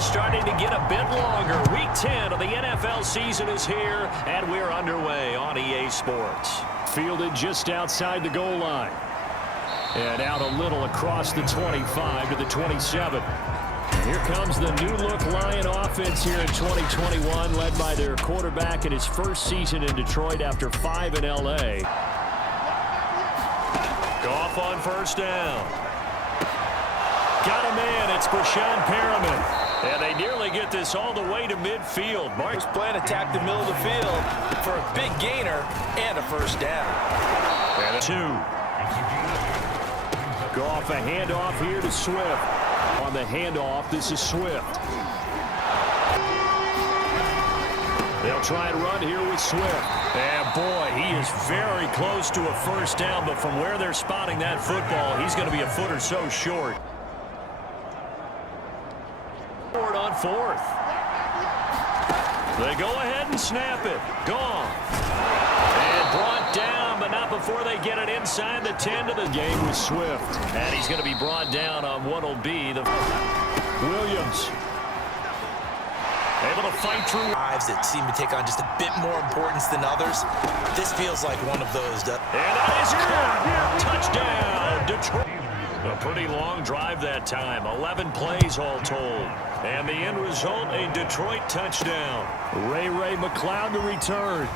schedule starting to get a bit longer. Week 10 of the NFL season is here, and we're underway on EA Sports. Fielded just outside the goal line. And out a little across the 25 to the 27. Here comes the new-look Lion offense here in 2021, led by their quarterback in his first season in Detroit after 5 in L.A. Goff on first down. Got a man. It's Brashon Perriman. And they nearly get this all the way to midfield. Mark's plan attack the middle of the field for a big gainer and a first down. And a 2. Goff, a handoff here to Swift. On the handoff, this is Swift. They'll try and run here with Swift. And boy, he is very close to a first down, but from where they're spotting that football, he's going to be a foot or so short. Forward on 4th. They go ahead and snap it. Gone. And brought down, but not before they get it inside the 10 to the game with Swift. And he's going to be brought down on what will be the Williams. Able to fight through drives that seem to take on just a bit more importance than others. This feels like one of those. And that is it. Touchdown, Detroit. A pretty long drive that time. 11 plays all told. And the end result, a Detroit touchdown. Ray McCloud to return.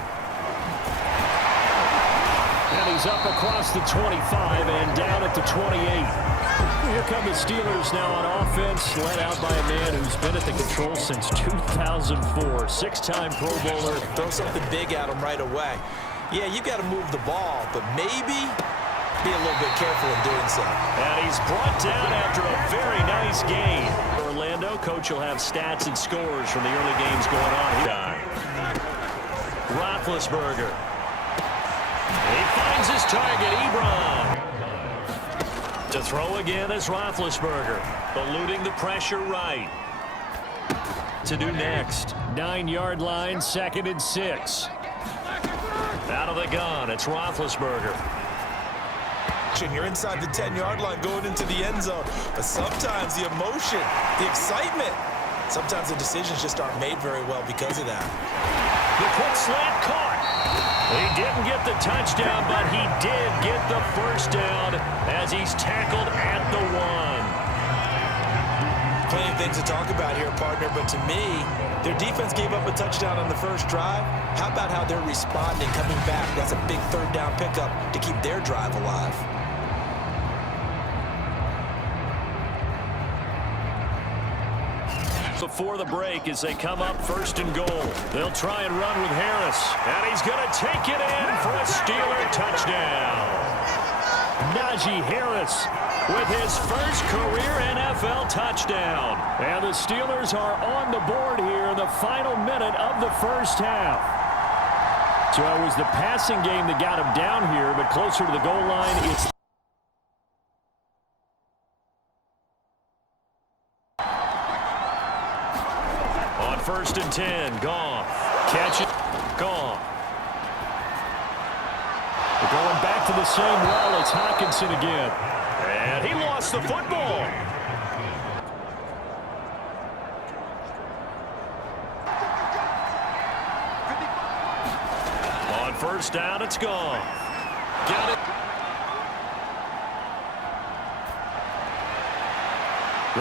And he's up across the 25 and down at the 28. Here come the Steelers now on offense, led out by a man who's been at the control since 2004. 6-time Pro Bowler. Throw something big at him right away. Yeah, you got to move the ball, but maybe be a little bit careful in doing so. And he's brought down after a very nice game. Orlando, coach will have stats and scores from the early games going on here. Roethlisberger. He finds his target, Ebron. To throw again is Roethlisberger, eluding the pressure right. To do next. 9-yard line, 2nd and 6. Out of the gun, it's Roethlisberger. You're inside the 10-yard line going into the end zone. But sometimes the emotion, the excitement, sometimes the decisions just aren't made very well because of that. The quick slant caught. He didn't get the touchdown, but he did get the first down as he's tackled at the 1. Plenty of things to talk about here, partner, but to me, their defense gave up a touchdown on the first drive. How about how they're responding, coming back? That's a big 3rd down pickup to keep their drive alive. Before the break as they come up 1st and goal. They'll try and run with Harris. And he's going to take it in for a Steeler touchdown. Najee Harris with his first career NFL touchdown. And the Steelers are on the board here in the final minute of the first half. So it was the passing game that got him down here, but closer to the goal line, it's on 1st and 10, Goff. Catch it, Goff. We're going back to the same well. It's Hockenson again. And he lost the football. On 1st down, it's Goff. Got it.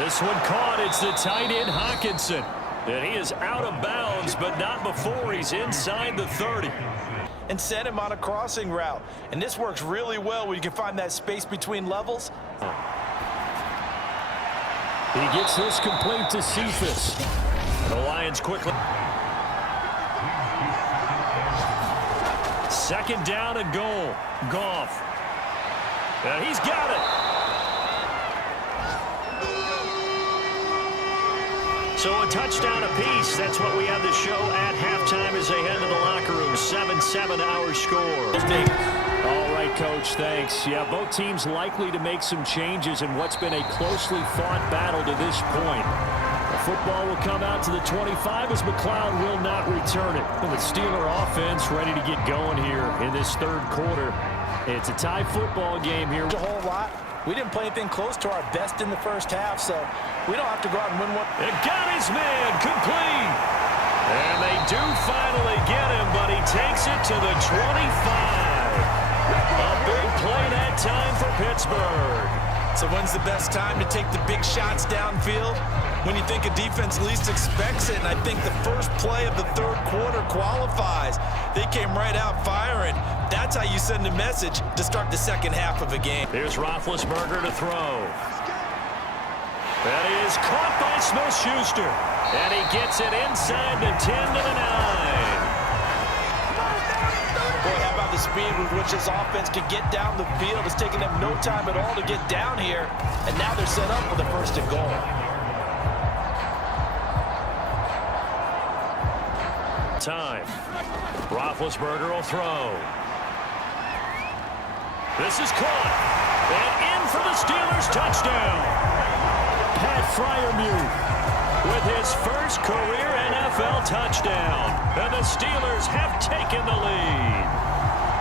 This one caught. It's the tight end, Hockenson. And he is out of bounds, but not before he's inside the 30. And send him on a crossing route. And this works really well when you can find that space between levels. He gets this complete to Cephas. The Lions quickly. 2nd down and goal. Goff. And he's got it. So a touchdown apiece. That's what we have the show at halftime as they head to the locker room. 7-7 our score. All right, Coach, thanks. Yeah, both teams likely to make some changes in what's been a closely fought battle to this point. The football will come out to the 25 as McCloud will not return it. And the Steeler offense ready to get going here in this 3rd quarter. It's a tie football game here. A whole lot. We didn't play anything close to our best in the first half, so we don't have to go out and win one. It got his man complete. And they do finally get him, but he takes it to the 25. A big play that time for Pittsburgh. So when's the best time to take the big shots downfield? When you think a defense least expects it, and I think the first play of the third quarter qualifies. They came right out firing. That's how you send a message to start the second half of a game. Here's Roethlisberger to throw. That is caught by Smith-Schuster. And he gets it inside the 10 to the 9. Boy, how about the speed with which this offense can get down the field? It's taking them no time at all to get down here. And now they're set up for the first and goal. Time. Roethlisberger will throw. This is caught. And in for the Steelers touchdown. Pat Freiermuth with his first career NFL touchdown. And the Steelers have taken the lead.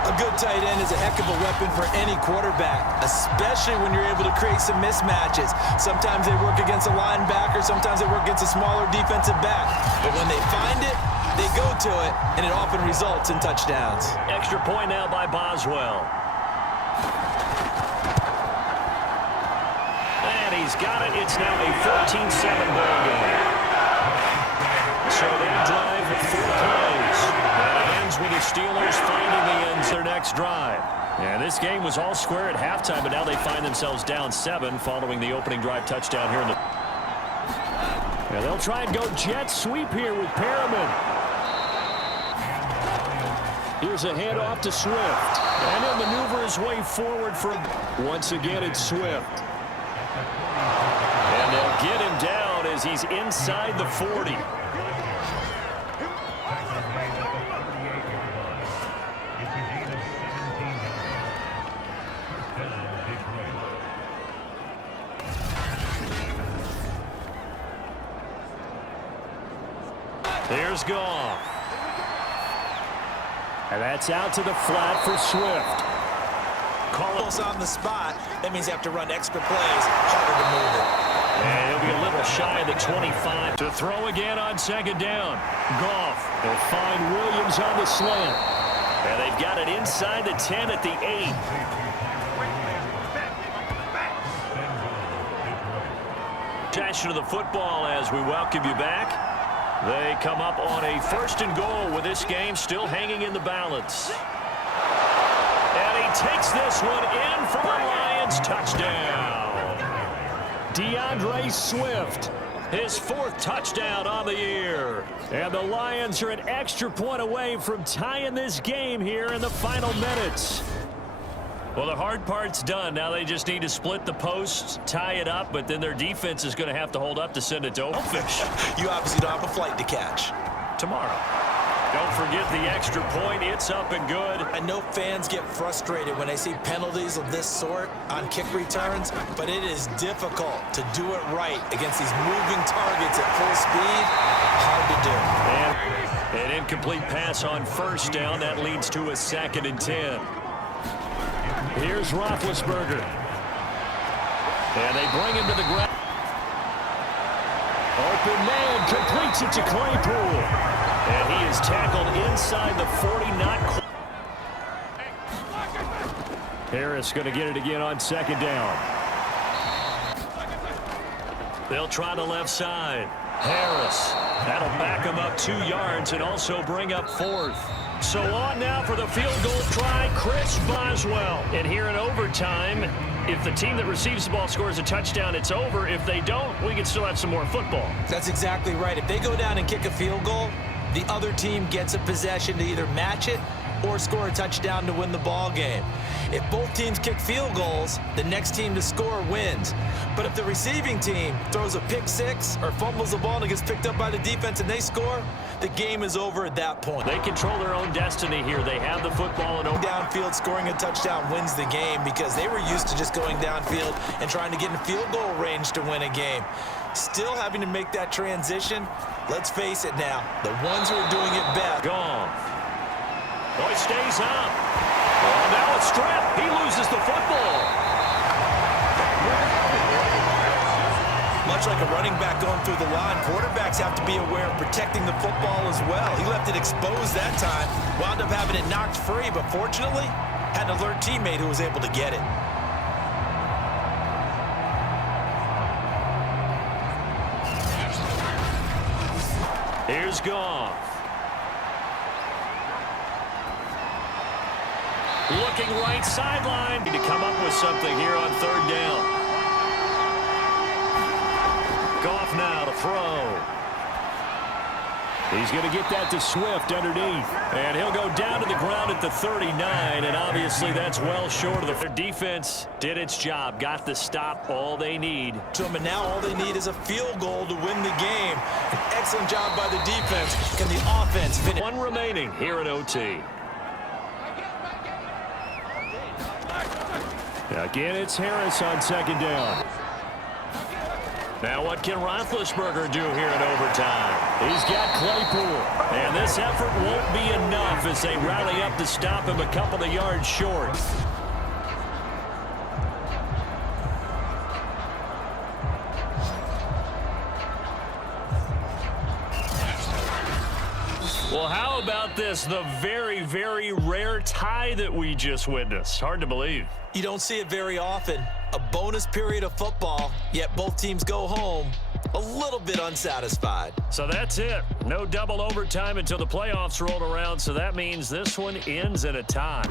A good tight end is a heck of a weapon for any quarterback, especially when you're able to create some mismatches. Sometimes they work against a linebacker, sometimes they work against a smaller defensive back. But when they find it, they go to it, and it often results in touchdowns. Extra point now by Boswell. And he's got it. It's now a 14-7 ball game. So they drive 4 plays. And it ends with the Steelers finding the ends their next drive. And this game was all square at halftime, but now they find themselves down 7 following the opening drive touchdown here in the... And they'll try and go jet sweep here with Perriman. Here's a handoff to Swift. And he'll maneuver his way forward for... Once again, it's Swift. And they'll get him down as he's inside the 40. Here's Goff. And that's out to the flat for Swift. Calls on the spot. That means you have to run extra plays, harder to move it. And he'll be a little shy of the 25. To throw again on second down. Goff will find Williams on the slant. And they've got it inside the 10 at the 8. Possession of the football as we welcome you back. They come up on a first and goal with this game still hanging in the balance. And he takes this one in for the Lions. Touchdown. DeAndre Swift, his 4th touchdown on the year. And the Lions are an extra point away from tying this game here in the final minutes. Well, the hard part's done. Now they just need to split the posts, tie it up, but then their defense is going to have to hold up to send it to Oakfish. You obviously don't have a flight to catch. Tomorrow. Don't forget the extra point. It's up and good. I know fans get frustrated when they see penalties of this sort on kick returns, but it is difficult to do it right against these moving targets at full speed. Hard to do. And an incomplete pass on first down. That leads to a 2nd and 10. Here's Roethlisberger. And they bring him to the ground. Open man completes it to Claypool. And he is tackled inside the 40, not quite. Harris going to get it again on second down. They'll try the left side. Harris. That'll back him up 2 yards and also bring up 4th. So on now for the field goal try, Chris Boswell. And here in overtime, if the team that receives the ball scores a touchdown, it's over. If they don't, we can still have some more football. That's exactly right. If they go down and kick a field goal, the other team gets a possession to either match it or score a touchdown to win the ball game. If both teams kick field goals, the next team to score wins. But if the receiving team throws a pick 6 or fumbles the ball and it gets picked up by the defense and they score, the game is over at that point. They control their own destiny here. They have the football and downfield scoring a touchdown wins the game because they were used to just going downfield and trying to get in field goal range to win a game. Still having to make that transition. Let's face it now, the ones who are doing it best. Gone. Oh, he stays up. Oh, now it's stripped. He loses the football. much like a running back going through the line, quarterbacks have to be aware of protecting the football as well. He left it exposed that time, wound up having it knocked free, but fortunately, had an alert teammate who was able to get it. Here's Goff. Looking right sideline to come up with something here on third down. Goff now to throw. He's going to get that to Swift underneath. And he'll go down to the ground at the 39, and obviously that's well short of the... Their defense did its job, got the stop, all they need. And now all they need is a field goal to win the game. An excellent job by the defense. Can the offense finish? One remaining here at OT. Again, it's Harris on second down. Now what can Roethlisberger do here in overtime? He's got Claypool. And this effort won't be enough as they rally up to stop him a couple of yards short. Well, how about this? The very, very rare tie that we just witnessed. Hard to believe. You don't see it very often. A bonus period of football, yet both teams go home a little bit unsatisfied. So that's it. No double overtime until the playoffs rolled around, so that means this one ends in a tie.